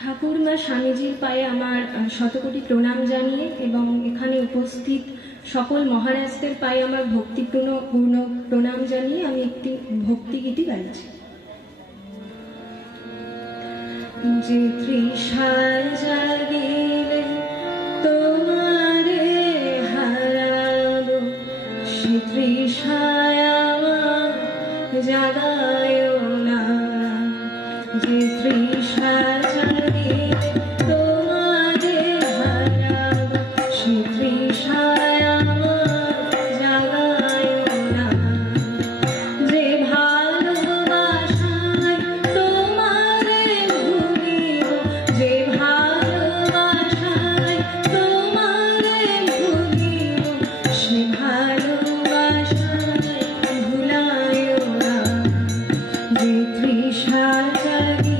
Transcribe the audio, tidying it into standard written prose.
ঠাকুরমা স্বামীজির পায়ে আমার শতকোটি প্রণাম জানিয়ে এবং এখানে উপস্থিত সকল মহারাজদের পায়ে আমার ভক্তিপূর্ণ প্রণাম জানিয়ে আমি একটি ভক্তিগীতি গাইছি। যে তৃষায় জাগিলে তোমারে হারাবো, সে তৃষায় আমার জাগায় না। যে তৃষায় জাগিলে তোমারে হারাবো, সে তৃষায় আমার জাগায় না। যে ভালোবাসায় তোমারে ভুলিব, যে ভালোবাসায় তোমারে ভুলিব, সে ভালোবাসায় ভুলায় না। যে তৃষা জাগিলে